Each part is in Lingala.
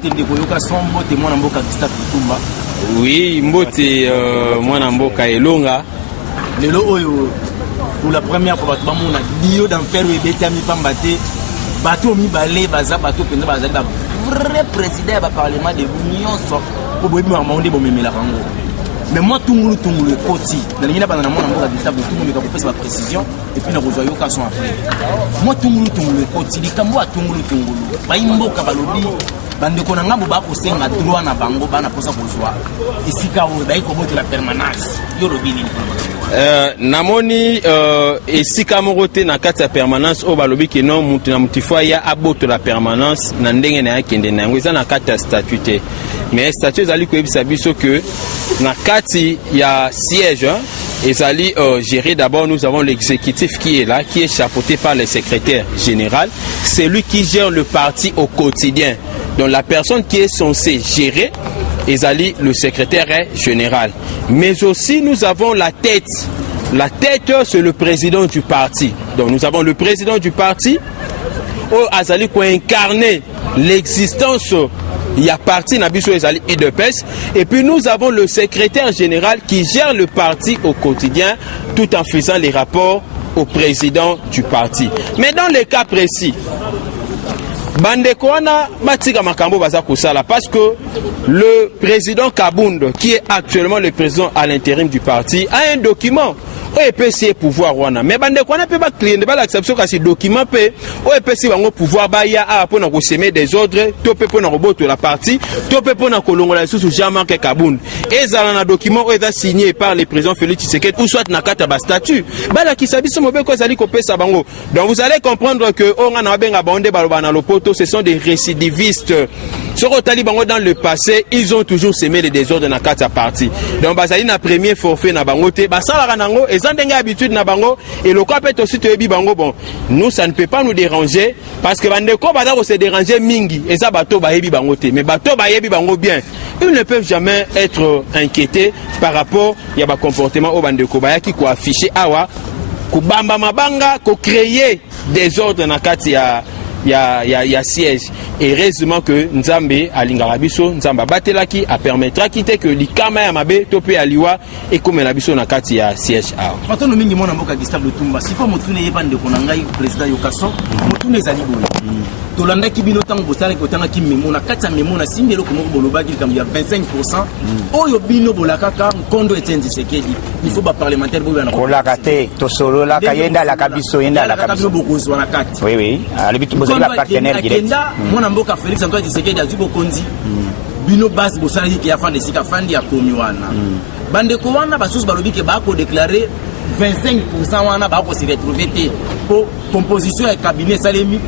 mbote koyoka son mbote mwana mboka Gustave Lutumba. Oui, mbote mwana mboka Elonga. Lelo oyo pour la première fois bato bamona dio d'enfer ebetami pamba te bato mibale baza bato penza bazali ba vrai président ya parlement de l'union so po boyebi mamonde bomemela bango. Mais moi tungulu ekoti na lingina bana na mwana mboka Gustave Lutumba meka kopesa ba précision et puis na kozwa yoka son après. Moi tungulu ekoti likambo atungulu ba imboka balobi bande kona ngambo ba ko senga droit na bango bana posa kozwa esika o dai ko boto la permanence yo lobini. Namoni esika moko te na kati ya permanence o balobi ke non mutu na mutifwa ya aboto la permanence na ndenge na yakende na yango eza na kati ya statut te. Mais statut ezali koyebisa biso que na kati ya siège ezali géré d'abord, nous avons l'exécutif qui est là, qui est chapeauté par le secrétaire général. C'est lui qui gère le parti au quotidien. Donc la personne qui est censée gérer ezali le secrétaire général. Mais aussi nous avons la tête. La tête c'est le président du parti. Donc nous avons le président du parti au azali ko incarner l'existence. Il y a parti Nabiso Ezali IDPS et puis nous avons le secrétaire général qui gère le parti au quotidien tout en faisant les rapports au président du parti. Mais dans le cas précis, Bandekwana Matika Makambo Baza Kusala, parce que le président Kabound, qui est actuellement le président à l'intérim du parti, a un document. O EPC pouvoir wana mais bande ko na pe ba client ba l'acception ka ce document pe o EPC bango pouvoir ba ya a pour na ko semer des ordres to pe pour na roboto la partie to pe pour na kolongola sous Jean-Marc Kabound ezala na document o eza signé par le président Félix Tshisekedi ou soit na kata ba statut ba la kisabiso mobe ko zali ko pesa bango. Donc vous allez comprendre que on na benga bande ba na lopoto ce sont des récidivistes. Sur au Taliban dans le passé, ils ont toujours semé les désordres dans la kata partie. Donc bazali na premier forfait na bango te ba sala nango ezandenge habitude na bango et le quoi peut aussi te bi bango bon. Nous ça ne peut pas nous déranger parce que bande ko ba se déranger mingi eza bato ba yebi bango te mais bato ba yebi bango bien. Ils ne peuvent jamais être inquiétés par rapport ya ba comportement au bande ko ba ya ki ko afficher awa ko bamba mabanga ko créer des ordres na kati ya siège. Et heureusement que Nzambe alingala biso Nzamba batelaki a permettra kite que likama ya mabe tope aliwa et comme la biso na kati ya siège a. Patono mingi mona mboka Gustave Lutumba siko motune yebande ko ngai président Yokaso motune ezali boye. Tolanda ki bino tango bosala ko tanga ki memo na kati ya memo na singelo ko moko bolobaki comme ya 25% oyo bino bolakaka Nkondo Etienne Tshisekedi il faut ba parlementaire bo na ko lakate to solo la kayenda la kabiso yenda la kabiso bokozwa na kati. Oui oui, alibitu bozali ba partenaire direct. Mwana mboka Félix Antoine Tshisekedi azuko konzi bino base bosala ki ya fande sika fandi ya komi wana. Bande ko wana basusu balobi ke ba ko déclarer 25% wana ba ko se retrouver te pour composition et cabinet salemi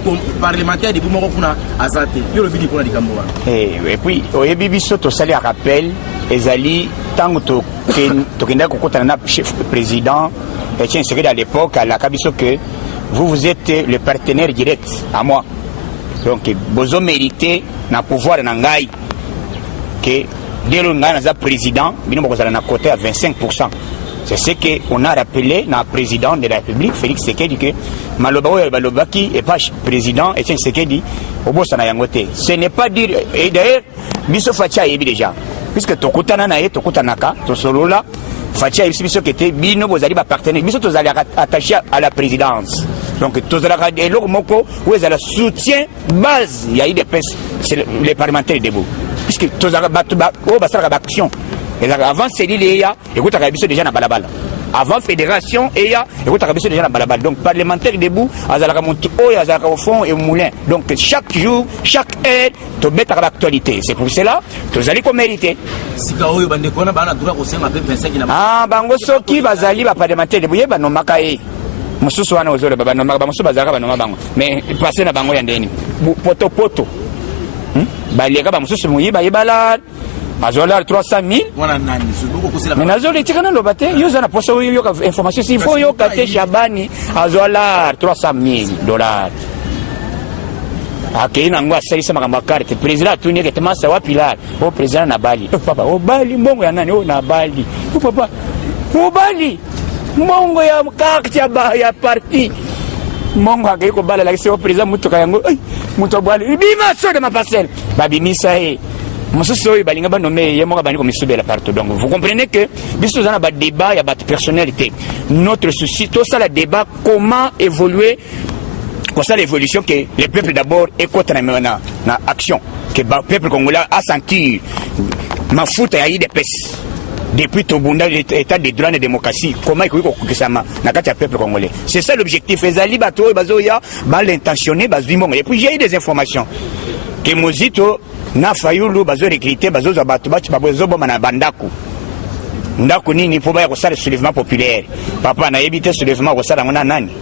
parlementaire de Bumoko kuna azate. Yo lobi ko na dikambo wana. Et puis oyebi biso to sali rappel ezali tango to kenda ko kotana na chef président Etienne Tshisekedi à l'époque à la kabiso que vous êtes le partenaire direct à moi. Donc bozo mérité na pouvoir na ngai que dès le ngai na président bino bokozala na côté à 25%. C'est ce que on a rappelé na président de la République Félix Tshisekedi que maloba oyo balobaki et pas président Etienne Tshisekedi obosa na yangote. Ce n'est pas dire et d'ailleurs biso facha yebi déjà puisque tokutana na ye tokutanaka to solola facha yebi biso que te bino bozali ba partenaire biso tozali attaché à la présidence. Donc tozala et loko moko où est la soutien base il y a eu des pèses c'est les parlementaires debout puisque tozala batuba o basala action et avant c'est l'IA écoute biso déjà na balabala avant fédération EA écoute biso déjà na balabala donc parlementaire debout azala montu o azala au fond et au moulin donc chaque jour chaque heure to beta l'actualité c'est pour cela tozali ko mériter sika oyo bande kona bana droit ko senga 25 na bango soki bazali ba parlementaire debout yeba no makaye mususu wana ozole baba no makaba mususu bazaka banoma bango mais passer na bango ya ndeni poto poto baleka ba mususu muyiba yibala azola 300,000 wana nani zubuko kusila mais nazoli tikana lo bate yo zana poso yo ka information s'il faut yo kate Shabani azola 300,000 akina ngwa salisa makamba carte président tuni ke temasa wa pilar o président na Bali papa o Bali mbongo ya nani o na Bali o papa o Bali mbongo ya carte ya parti mongo akayi kobala lakisi o président mutuka yango mutu abwali bima so de ma parcelle babimisa ye mosusu oyo balinga banome ye moko bandi komisubela partout. Donc vous comprenez que biso tozana badébat ya bato personnalité. Notre souci tosala débat comment évoluer, ça l'évolution que le peuple d'abord écoute na action que le peuple congolais a senti ma faute à IDPS depuis Tobunda l'état de droit et de démocratie. Comment il faut que ça na kati peuple congolais. C'est ça l'objectif. Ezali bato bazoya mal intentionné bazwimo. Et puis j'ai eu des informations que Mozito na Fayulu bazo recruter bazo za bato bazo boma na bandaku. Ndako nini pour ba kosala soulèvement populaire. Papa na yebite soulèvement kosala ngona nani?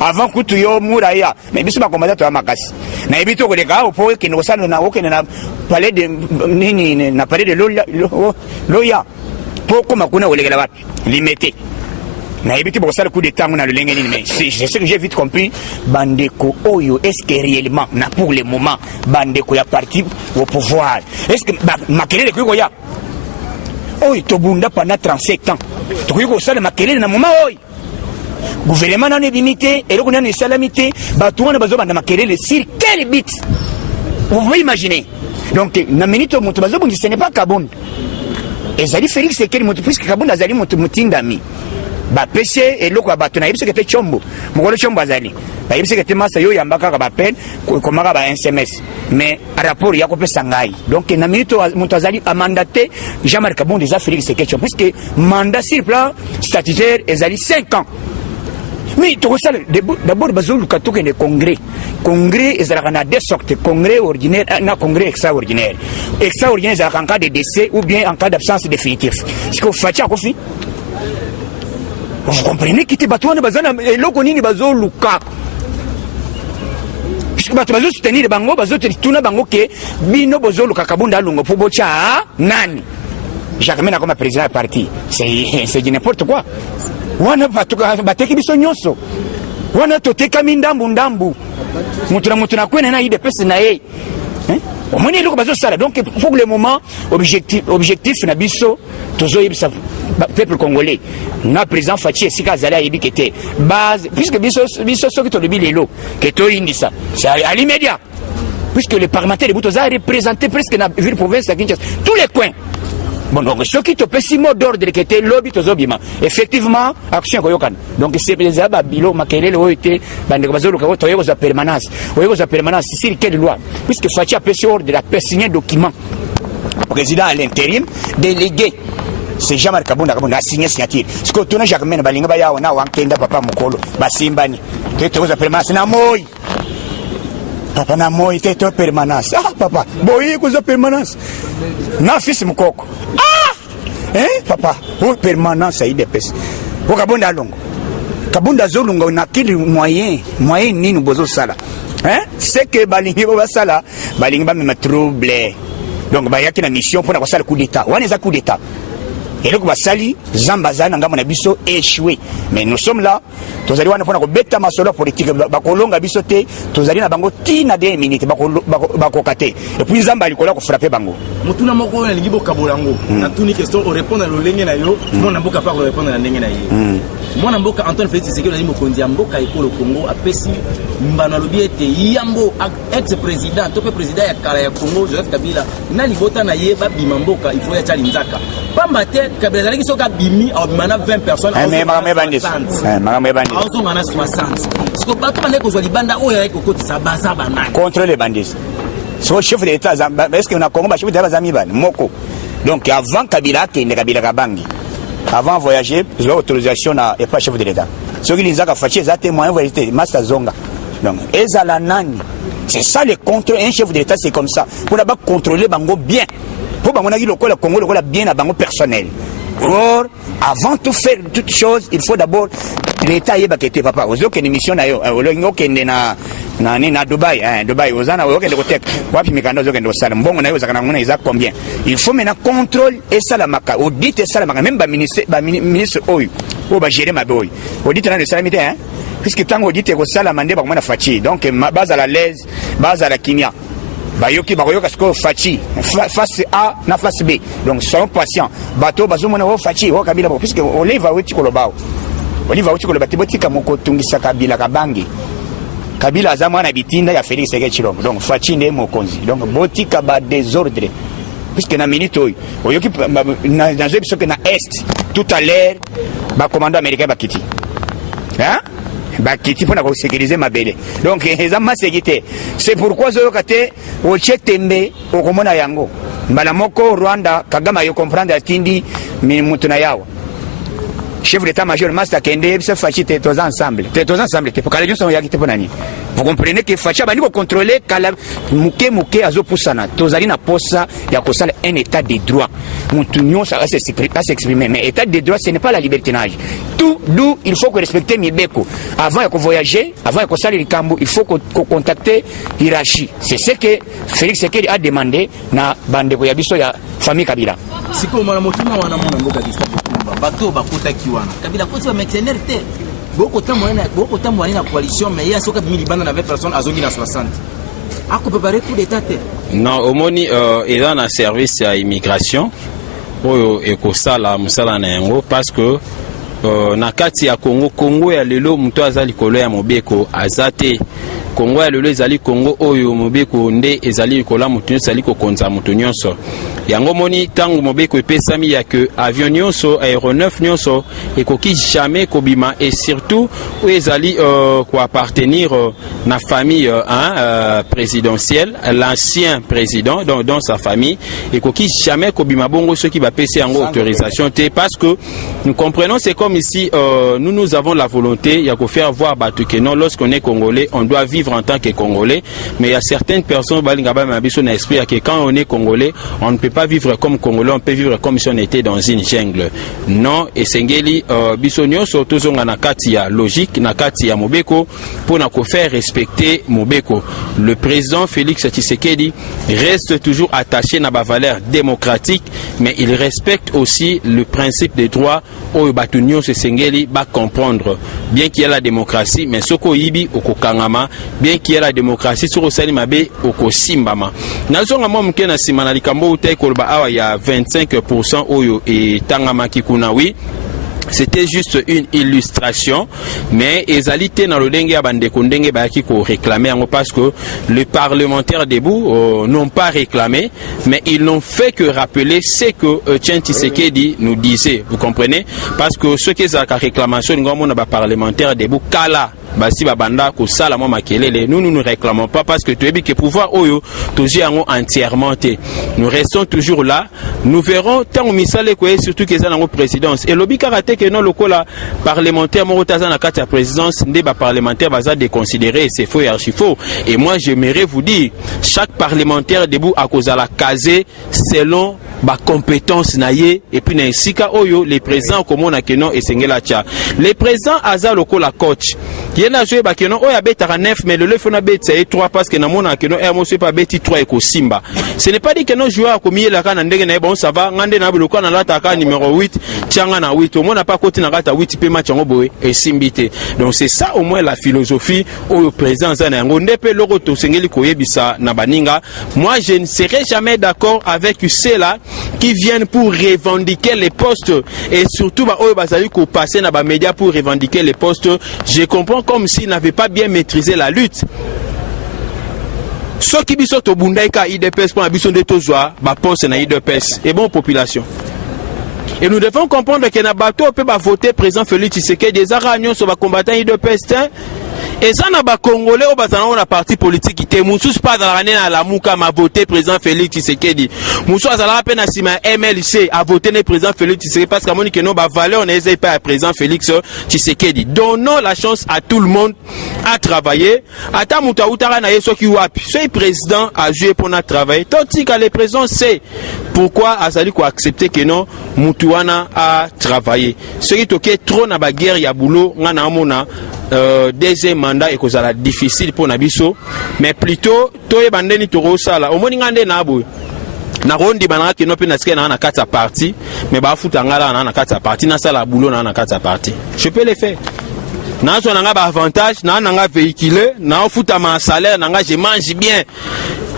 Avant kutu yo muraya. Mais biso ba komanda to makasi. Na yebite ko leka po ke no kosala na okene na palais de nini na palais de loya. Pourquoi makuna olegela wapi? Limité. Na yebite ba kosala coup d'état ngona lolenge nini mais c'est ce que j'ai vite compris. Bandeko oyo est-ce que réellement na pour le moment bandeko ya parti au pouvoir. Est-ce que makelele ko ya oy tobunda pendant 37 ans tokoki kosala makelele na moma oy gouvernement nano ebimite eloko nano esalamite bato wana bazobanda makelele sur quel bit vous pouvez imaginer. Donc na minute moto bazobundi ce n'est pas Kabunda ezali Félix Sekeli moto puisque Kabunda azali moto mutindami bapese eloko ya bato na yebise kete chombo mokolo chombo azali bayebise kete masa yo yambaka ka bapel komaka ba SMS mais rapport ya kopesa ngai. Donc na minute moto azali a mandaté Jean-Marc Kabunda za Félix Sekeli puisque mandat sur plan statutaire ezali 5 ans. Mais tout ça d'abord bazolu katoke ne congrès ezalaka na deux sortes, congrès ordinaire na congrès extraordinaire. Extraordinaire ezalaka en cas de décès ou bien en cas d'absence définitive. Ce que fatia kofi vous comprenez que Batouane Bazana et Lokonini Bazo Luka. Puisque Bazo soutenir Bango, Bazo Tuna Bango, que Bino Bozo Luka Kabunda Lungo Pobocha, Nani. Jacques Mena comme président du parti. C'est n'importe quoi. Wana Bateki Bisonyoso. Wana Toteka Mindambu Ndambu. Mutuna Kwena na IDPS na e. Au moins, il y a ça. Donc, pour le moment, objectif, Nabiso, Tozo Ibsa, peuple congolais, na président Fachi, Sika Zala Ibi qui était base, puisque Biso qui te le bilelo, qui est Indisa, c'est à l'immédiat. Puisque le parlementaire de Boutoza a représenté presque la ville province de Kinshasa, tous les coins. Bon, donc, ce qui te peut si mot d'ordre qui était lobby Tozobima, effectivement, action Koyokan. Donc, c'est les Ababilo, Makelele, Oete, Bandegazolo, Toyogo à permanence. Oyogo à permanence, c'est quelle loi? Puisque Fachi a passé ordre de la signer un document. Président à l'intérim, délégué. C'est Jean-Marc Kabunda a signé signature. Ce que tu n'as jamais dit, Balinga Baya, on a un kenda papa Mokolo, Basimbani, que tu as permanence, Namoy. Papa Namoy, tu as permanence. Ah, papa, boy, tu as permanence. Na fils Mokoko. Ah! Papa, pour permanence à IDPS. Pour Kabunda Longo. Kabunda Zolungo n'a quel moyen ni nous besoin sala. C'est que Balinga Basala, Balinga me troublé. Donc, il y a une mission pour avoir le coup d'État. On est à coup d'État. Et donc, Basali, Zambazan, Biso échoué. Mais nous sommes là. Tous allez voir une bêta masolo politique. Bakolonga bisoté. Tous allez na bango tina 2 minutes. Bakokate. Et puis Zambali kola ko frapper bango. Mutuna moko na ligibo kabolango. Na tuni question au répondre le lenge na yo. Moi na mboka pas répondre na lenge na yo. Moi na mboka Antoine Félix Tshisekedi na mokonzi mboka ekolo Congo apesi mbana lobi ete yambo ex président to président ya kala ya Congo Joseph Kabila na libota na ye ba bima mboka il faut ya chali nzaka. Pamba te Kabila zalaki soka bimi au bimana 20 personnes. Mais Auzo ngana 60. Siko bato bande ko zwa libanda oyo ya kokoti sa baza banana. Contre les bandits. So chef de l'état est-ce que na Congo ba chef de l'état zami ban moko. Donc avant Kabila Kabangi. Avant voyager, ils ont autorisation à pas chef de l'état. Ceux qui disent que Fachi a témoin vérité, Master Zonga. Donc Ezalanani. C'est ça le contrôle un chef de l'état c'est comme ça. Pour d'abord contrôler bango bien. Pour bango nagi le Congo le bien à bango personnel. Or, avant tout faire toutes choses, il faut d'abord l'état y bakete papa. Ozo que émission na yo, ozo que na Dubaï, Dubaï ozana ozo que le côté. Wapi mikando ozo que ndo sala. Mbongo na yo zakana ngona iza combien. Il faut maintenant contrôle et ça la maka. Audit et ça la maka. Même ministre oyo, o ba gérer ma boy. Audit na de salamité hein. Puisque tant audit et ko sala mande ba mona Fachi. Donc base à la l'aise, base à la kimia. Bayoki bayoka sko Fachi face A na face B. Donc soyons patients. Bateau bazomona o Fachi o Kabila puisque Oliva weti kolobao. Oliva weti kolobati botika moko tungisa Kabila Kabangi. Kabila aza mwana bitinda ya Félix Tshisekedi Tshilombo. Donc Faci nde mokonzi. Donc botika ba désordre. Puisque na minute oyoki na biso que na est tout à l'heure ba commando américain bakiti. Hein? Bakiti pour na sécuriser mabele. Donc eza masekité. C'est pourquoi zolokate o chetembe o komona yango. Mbala moko Rwanda Kagame yo comprendre atindi mutuna yawo. Chef d'état-major Master Kende, se Faci tous ensemble. Tous ensemble. Pour que les gens soient yakite pour nani. Vous comprenez que Faci a contrôler kala muke azo pusana. Tozali na posa ya kosala un état de droit. Mutunyo ça va s'exprimer. Mais état de droit, ce n'est pas la libertinage. Tout d'où il faut que respecter Mibeko. Avant de voyager, avant de salir le Cambo, il faut contacter Hirachi. C'est ce que Félix Tshisekedi a demandé na bande ko yabiso ya famille Kabila. Siko mwana motuna wana mwana mboka Gustave bato bakota kiwana Kabila kosi ba mercenaire te boko tamwana na coalition mais ya soka bimi libanda na 20 personnes azongi na 60 ako préparer coup d'état te. Non omoni eza na service ya immigration oyo ekosala musala na yango parce que na kati ya Congo ya lelo muto azali kolo ya mobeko azate Congo ya lelo ezali Congo oyo mobeko nde ezali kola mutu ezali kokonza mutu nyonso yango moni tangu mobeko epesami ya que avion nyonso aéronef nyonso ekoki jamais kobima et surtout où ezali ko appartenir na famille présidentielle l'ancien président dans sa famille ekoki jamais kobima bongo ceux qui va pese yango autorisation te parce que nous comprenons c'est comme ici nous avons la volonté il y a que faire voir batu que non lorsqu'on est congolais on doit vivre en tant que congolais mais il y a certaines personnes balingaba mabiso na esprit que quand on est congolais on ne peut pas vivre comme congolais on peut vivre comme si on était dans une jungle non et sengeli biso nyonso tozonga na kati ya logique na kati ya mobeko pour na ko faire respecter mobeko le président Félix Tshisekedi reste toujours attaché na ba valeurs démocratiques mais il respecte aussi le principe des droits au batu nyonso sengeli ba comprendre bien qu'il y a la démocratie mais soko yibi okokangama bien qu'il y ait la démocratie sur osali mabe okosimbama nazonga mo mke na sima na likambo utai kolba awa ya 25% oyo et tangama kikuna oui. C'était juste une illustration, mais ezalité dans le dengue à bande kondenge baki ko réclamer parce que les parlementaires debout n'ont pas réclamé, mais ils n'ont fait que rappeler ce que Tshisekedi nous disait. Vous comprenez? Parce que ce qui est la réclamation de parlementaires debout kala basi babanda ko sala mo makelele nous ne réclamons pas parce que tu es que pouvoir oyo toji yango entièrement te nous restons toujours là nous verrons tant misale ko surtout que ça dans présidence et lobi karaté que non lokola parlementaire mo taza na kati ya présidence ndé ba parlementaire baza déconsidérer c'est faux et archi faux et moi j'aimerais vous dire chaque parlementaire debout à cause à la casé selon ba compétence naie et puis na sika oyo les présidents comme on a que non et sengela cha les présidents aza lokola coach yena joué ba kenon oya betara 9 mais le fona beta 3 parce que na mona kenon e mo pas beti 3 eko simba ce n'est pas dit que non joueur comme la kana ndenge na bon ça va ngande na biloko na lata ka numéro 8 tianga na 8 au moins na pas côté na rata 8 pe match ngo boé et simbité donc c'est ça au moins la philosophie au président za na ngo ndepe loko to sengeli koyebisa na baninga moi je ne serai jamais d'accord avec ceux-là qui viennent pour revendiquer les postes et surtout ba oyo bazali ko passer na ba médias pour revendiquer les postes je comprends comme s'ils n'avaient pas bien maîtrisé la lutte. Ceux qui sont au Bundaika, IDPS, pour la bison de Tozoa, bah, poste na IDPS, et bon population. Et nous devons comprendre que na bateau peut voter président Félix Tshisekedi, des aragnos sur les combattants IDPS, et ça n'a pas congolais au bazan la parti politique qui était Moussous pas dans l'année à la Mouka m'a voté président Félix Tshisekedi. Moussous a la peine à sima MLC a voté le président Félix Tshisekedi parce qu'à mon que non ba valeur on est pas président Félix Tshisekedi. Donnons la chance à tout le monde à travailler. Ata muta utara na yeso ki wapi. Ce président a joué pour na travailler. Tandis que le président sait pourquoi Azali ko accepter que non mutuana a travaillé. Ce qui toque trop na ba guerre ya boulot ngana mona deuxième mandat et cause la difficile pour Nabiso mais plutôt toye bandeni toro sala au moins ngande na boy na rondi banaka ki no pe na sike na kata parti mais ba futa ngala na kata parti na sala boulot na kata parti je peux le faire na so na ba avantage na nga véhiculer na futa ma salaire na nga je mange bien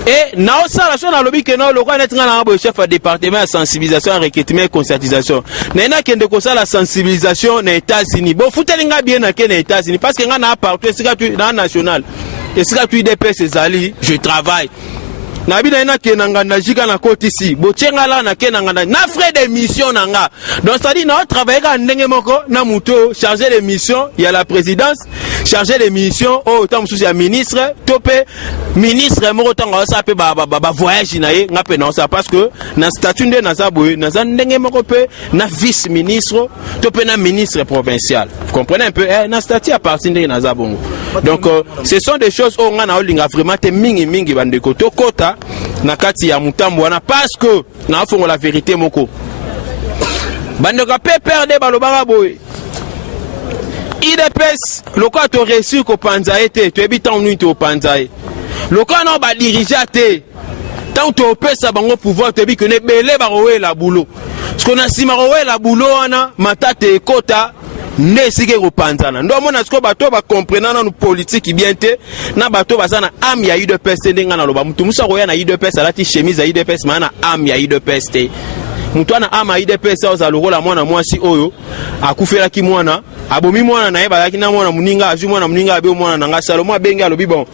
Et na osala so na lobi ke na lokwa netinga na bo chef de département de sensibilisation recrutement et conscientisation. Na kende ko sala sensibilisation na États-Unis. Bon futelinga bien na ke na États-Unis parce que nga na partout sika tu na national. Et sika tu DPS ezali, je travaille. Na bina na ke na nganda jika na koti si. Bo tyenga la na ke na nganda na frais de mission na nga. Donc ça dit na travailler ka ndenge moko na muto chargé de mission, il y a la présidence, chargé de mission, autant mususu ya ministre, topé ministre moko tanga sa pe ba voyage na ye ngape na ça parce que na statut de na za boye na za ndenge moko pe na vice ministre, topé na ministre provincial. Vous comprenez un peu na statut à partir de na za bongo. Donc ce sont des choses où on a olinga vraiment te mingi bandeko to kota na kati ya mutambo wana parce que na fongo la vérité moko bande ka pe perdre balobaka boy IDPS loka to réussir ko panza été to ebitan nuit to panza loka na ba diriger té tant to pesa bango pouvoir to bi que ne belé ba rowe la boulot ce qu'on a sima rowe la boulot wana matate kota ne sike ko panzana ndo mona siko bato ba comprendre na politique bien te na bato bazana am ya UDPS ndenga na loba mutu musa koya na UDPS alati chemise ya UDPS maana am ya UDPS te mutu ana am ya UDPS oza lokola mwana mwasi oyo akufela ki mwana abomi mwana na yeba yaki na mwana muninga azu mwana muninga abe mwana nanga Salomo benga alobi bon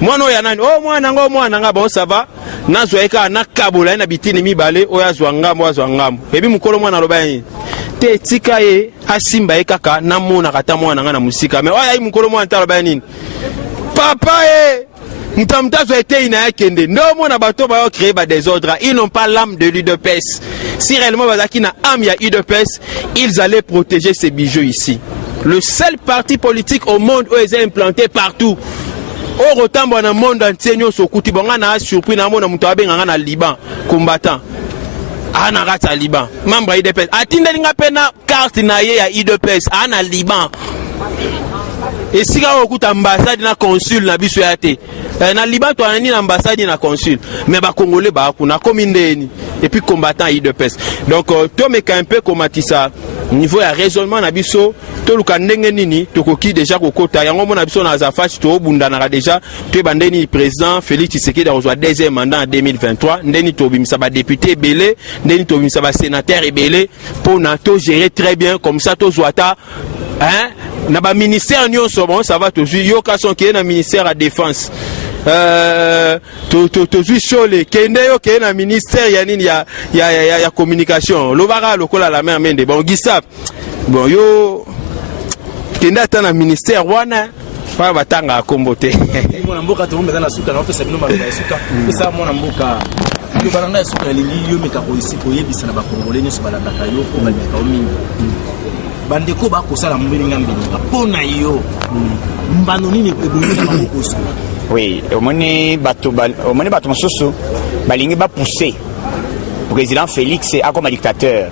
mwana oya nani oh mwana nga bon ça va nazo eka na kabola na bitini mibale oya zwa ngambo ebi mukolo mwana loba yin te tika ye asimba ye kaka na mona kata mwana nga na musika mais oya mukolo mwana talo ba nini papa ye mutamtazo ete ina yakende ndo mona bato ba créer ba désordre ils n'ont pas l'âme de l'UDPS si réellement bazaki na âme ya UDPS ils allaient protéger ces bijoux ici le seul parti politique au monde où ils sont implantés partout au rotambo na monde entier nyoso kuti bonga na surpris na mona muto abenga na Liban combattant ana rata Liban membre ya UDPS atindelinga pena carte na ye ya UDPS ana Liban esika okuta ambassade na consul na biso ya te na Liban to anani na ambassade na consul mais ba congolais ba kuna komi ndeni et puis combattant UDPS donc to meka un peu komatisa niveau ya raisonnement na biso to luka ndenge nini tokoki déjà kokota yango mona biso na zafashi to bundana déjà to bandeni président Félix Tshisekedi a deuxième mandat en 2023 ndeni to bimisa ba député belé ndeni to bimisa ba sénateur belé pour na to gérer très bien comme ça to zwata hein na ba ministère nyonso bon ça va to yoka son qui est na ministère à défense to zui chole kende yo ke na ministère ya nini ya communication lobara lokola la mer mende bon gisa bon yo kende ata na ministère wana pa batanga kombote mwana mboka to mbeza na suka na pesa bino maloba suka pesa mwana mboka yo balanga suka lingi yo meka ko isi ko yebisa na ba congolais nyo balanda yo ko baleka o mingi bandeko ba ko sala mbilinga mbilinga pona yo mbano nini ebonga na maboko so. Oui, omoni bato mosusu balingi ba pousser président Félix comme dictateur.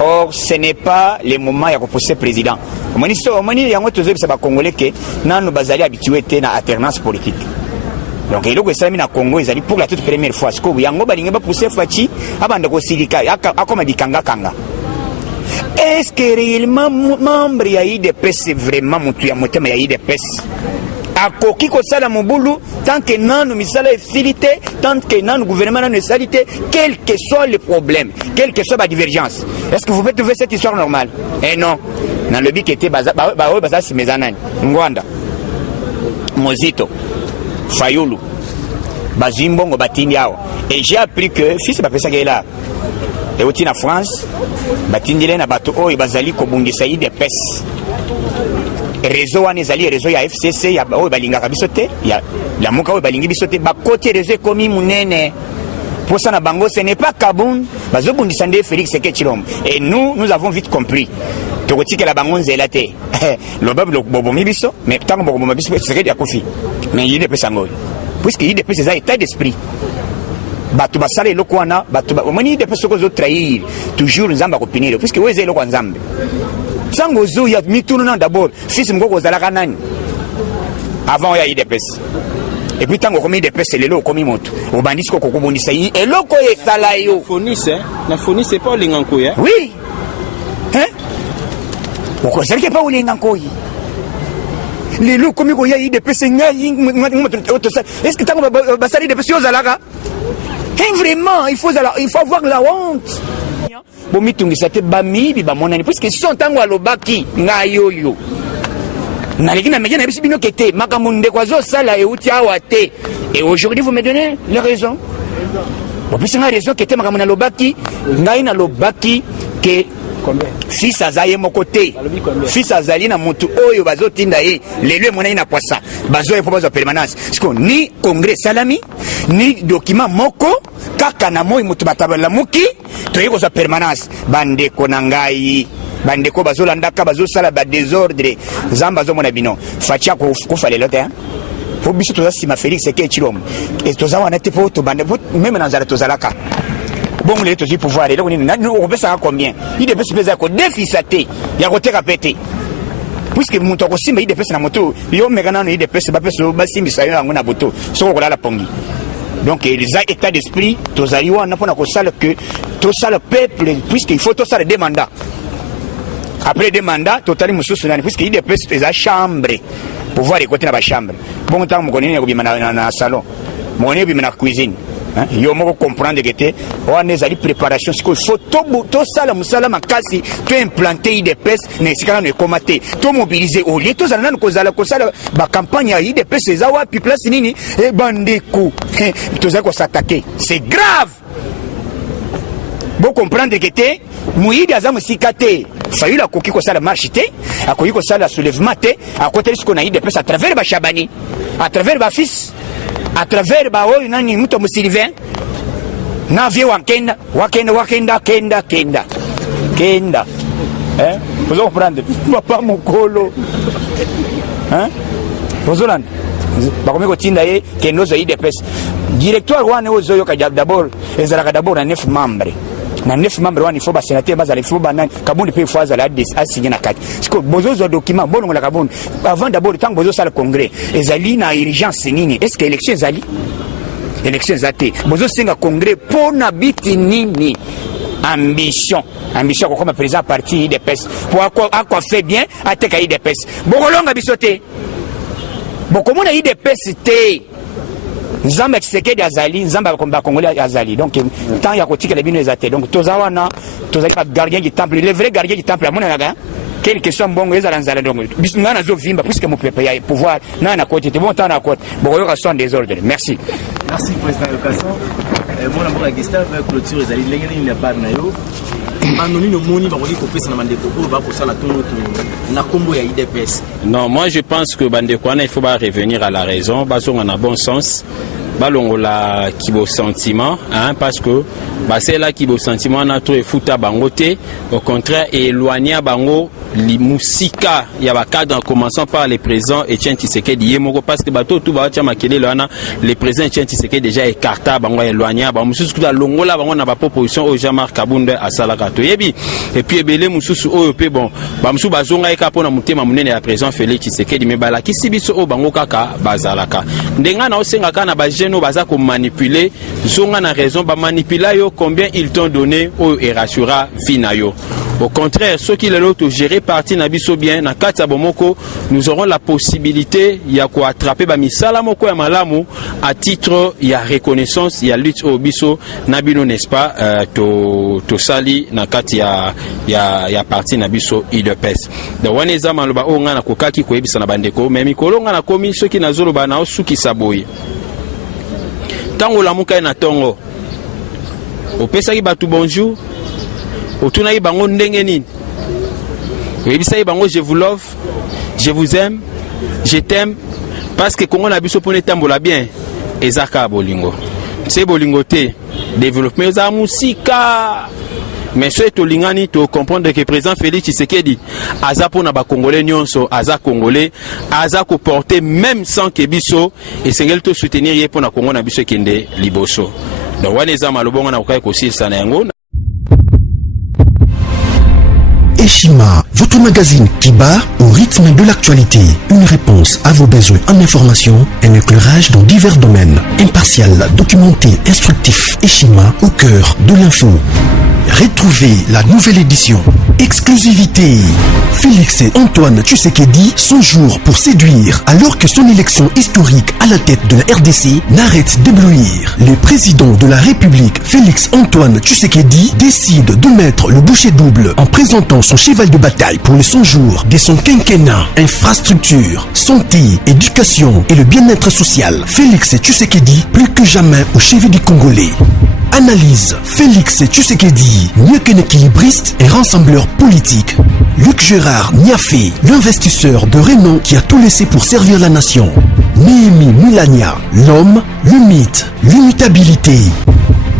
Or ce n'est pas le moment ya ko pousser président. Omoni yango tozo bisa ba congolais ke nanu bazali habitué te na alternance politique. Donc il est na Congo ezali pour la toute première fois parce que yango balingi ba pousser Fachi abanda ko silika akoma dikanga kanga. Est-ce que réellement membre ya IDPS vraiment mutu ya motema ya IDPS akoki kosala mobulu tant que nanu misala efilité tant que nanu gouvernement nanu esalite quel que soit le problème quelle que soit la divergence est-ce que vous pouvez trouver cette histoire normale eh non dans le but était baza simezanani Ngwanda Mozito Fayulu Bazimbongo batindi awa et j'ai appris que fils bapesa là et aussi en France batindile na bato oyo bazali kobundisa IDPS réseau wana ezali réseau ya FCC ya oyo balingaka biso te ya la moka oyo balingi biso te bakoti réseau ekomi munene posa na bango ce n'est pas Kaboun bazobundisa nde Félix Tshisekedi Tshilombo et nous avons vite compris tokotikela bango nzela te loba bobomi biso mais tango bobomi biso Tshisekedi akofi mais IDPS yango puisque IDPS eza état d'esprit bato basala eloko wana bato omoni IDPS soko zo trahir toujours nzambe akopinire puisque oyo eza eloko nzambe sango zo ya mitunu na d'abord fils moko ozalaka nani avant ya IDPS et puis tango komi IDPS lelo komi moto obandisi ko kokobondisa yi eloko esala yo na fonis c'est pas linganko ya oui hein oko c'est pas linganko yi les lots comme il y a IDPS, est-ce que tu as IDPS Zalaga? Vraiment, il faut avoir la honte. Bomitungisa te bami bi bamonani puisque son tango alobaki ngayoyo. Nalekina mejana bisi bino kete makamunde kwa zo sala euti awate. Et aujourd'hui vous me donnez les raisons. Bon puis c'est une raison que te makamuna lobaki ngai na lobaki que fils azaye mokote fils azali na mutu oyo bazotinda ye lelo monai na poisa bazo e proposer permanence siko ni congrès salami ni document moko kaka na moi mutu batabala muki toyeko za permanence bande konangai bande ko bazolanda ka bazosala ba désordre zamba zo mona bino fatia ko fale lote pour biso to sima Félix ke chilom et to zawana te po to bande même na zala to zalaka. Bon, les autres pouvoir, et là, on peut savoir combien. Il est possible de déficiter. Il y a côté répété. Puisque mon tour aussi, mais il dépêche la moto. Il y a un il dépêche pas sur le bassin, mais ça y est, on a moto. Sur la pongi. Donc, les états d'esprit, tous aïeux, on n'a pas que tout ça le peuple, puisqu'il faut tout ça le demander. Après des mandats, totalement moussou soudan, puisqu'il dépêche la chambre. Pouvoir écouter dans la chambre. Bon temps, mon connaît, il y a un salon. Mon nez, il y a une cuisine. Yo moko comprendre que te on est allé préparation ce qu'il faut tout ça la musala makasi to implanter IDPS na sikana ne komater to mobiliser au lieu to zana ko zala ko sala ba campagne ya IDPS za wa pi place nini e bandeku to za ko s'attaquer c'est grave. Bon comprendre que te muidi azamu sikate fayula koki ko sala marche te akoki ko sala soulèvement te akote ce qu'on a IDPS à travers ba Chabani à travers ba fils à travers baoy nani mtu Sylvain na vie wakenda vous comprendre papa mokolo vous olanda bakomi kotinda ye kendozo IDPS directoire wana ozoyo ka d'abord ezalaka d'abord na 9 membres na 9 membres wana il faut ba sénateur bazala il faut banani kabundi pe fois la signer na kati siko bozozo document bongo la kabundi avant d'abord tant bozo sala congrès ezali na urgence nini est-ce que élection ezali élection zate bozo singa congrès pona biti nini ambition comme président parti IDPS pour quoi fait bien ateka IDPS bokolonga bisote bokomona IDPS te Nzamba Tshisekedi azali Nzamba Congolais azali donc tant ya kotika les bino ezate donc tozawana tozali ba gardien du temple les vrais gardiens du temple amona naga quelle question bongo ezala nzala donc bisungana zo vimba puisque mon peuple ya pouvoir na côté te bon temps na côté bokoyo ka son désordre merci président Lokason mon amour Gustave clôture ezali lengeni ni ba na yo anoni no moni ba ko pesa na mandeko ko ba ko sala tono na combo ya IDPS. Non, moi je pense que Bandekwana il faut pas revenir à la raison, basons en bon sens. Balongola kibo sentiment hein, parce que c'est là kibo sentiment na to efuta bangote au contraire éloigner bango li musika ya ba cadre en commençant par le président Etienne Tshisekedi yemoko parce que bato tout ba tia makele lana le président Etienne Tshisekedi déjà écarta bango éloigner ba mususu kuta longola bango na ba proposition au Jean-Marc Kabunda asalaka to yebi et puis ebele mususu oyo pe bon ba musu bazonga eka pona mutema munene ya président Félix Tshisekedi me bala kisibiso o bango kaka bazalaka ndenga na osenga kana ba nous baza ko manipuler zonga na raison ba manipuler yo combien ils t'ont donné au et rassura finayo au contraire ceux qui l'autre gérer parti na biso bien na kati bomoko nous aurons la possibilité ya ko attraper ba misala moko ya malamu à titre ya reconnaissance ya lutte au biso na bino n'est-ce pas to sali na kati ya parti na biso IDPS de waneza maloba o nga na kokaki ko ebisa na bandeko mais mikolo nga na komi ceux qui nazolo ba na osuki saboye tango la muka na tongo opesa ki batu bonjour otuna ki bango ndenge nini ebisa ki bango je vous love je vous aime je t'aime parce que Congo na biso pone tambola bien ezaka bolingo c'est bolingo te développement za musika mais ce to lingani to comprendre que président Félix Tshisekedi aza pona ba congolais nyonso aza congolais aza ko porter même sans que biso et sengel to soutenir ye pona Congo na biso kende liboso donc waneza malobonga na ko ko silsa na yango. Eshima, votre magazine qui bat au rythme de l'actualité. Une réponse à vos besoins en information, un éclairage dans divers domaines. Impartial, documenté, instructif. Eshima, au cœur de l'info. Retrouvez la nouvelle édition. Exclusivité. Félix Antoine Tshisekedi, son jour pour séduire, alors que son élection historique à la tête de la RDC n'arrête d'éblouir. Le président de la République, Félix Antoine Tshisekedi, décide de mettre le bouchée double en présentant son cheval de bataille pour le 100 jours de son quinquennat. Infrastructure, santé, éducation et le bien-être social. Félix Tshisekedi, plus que jamais au chevet des Congolais. Analyse. Félix Tshisekedi, mieux qu'un équilibriste et rassembleur politique. Luc Gérard Niafé, l'investisseur de renom qui a tout laissé pour servir la nation. Néhémie Mulania, l'homme, le mythe, l'immutabilité.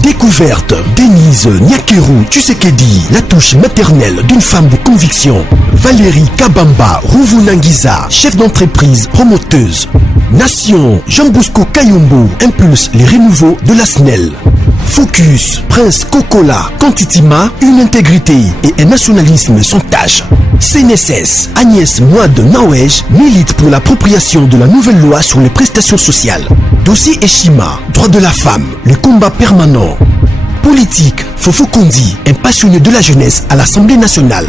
Découverte. Denise Nyakeru Tshisekedi, la touche maternelle d'une femme de conviction. Valérie Kabamba Ruvunangiza, chef d'entreprise promoteuse. Nation. Jean Bosco Kayombo impulse les renouveaux de la SNEL. Focus. Prince Kokola Kantitima, une intégrité et un nationalisme sans tâche. CNSS. Agnès Mouad Nawej milite pour l'appropriation de la nouvelle loi sur les prestations sociales. Dossier Eshima, droit de la femme, le combat permanent. Politique, Fofo Kondi, un passionné de la jeunesse à l'Assemblée nationale.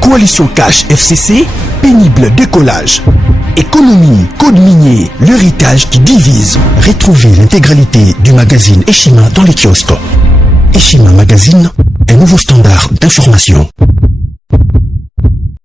Coalition Cash FCC, pénible décollage. Économie, code minier, l'héritage qui divise. Retrouvez l'intégralité du magazine Eshima dans les kiosques. Eshima Magazine, un nouveau standard d'information.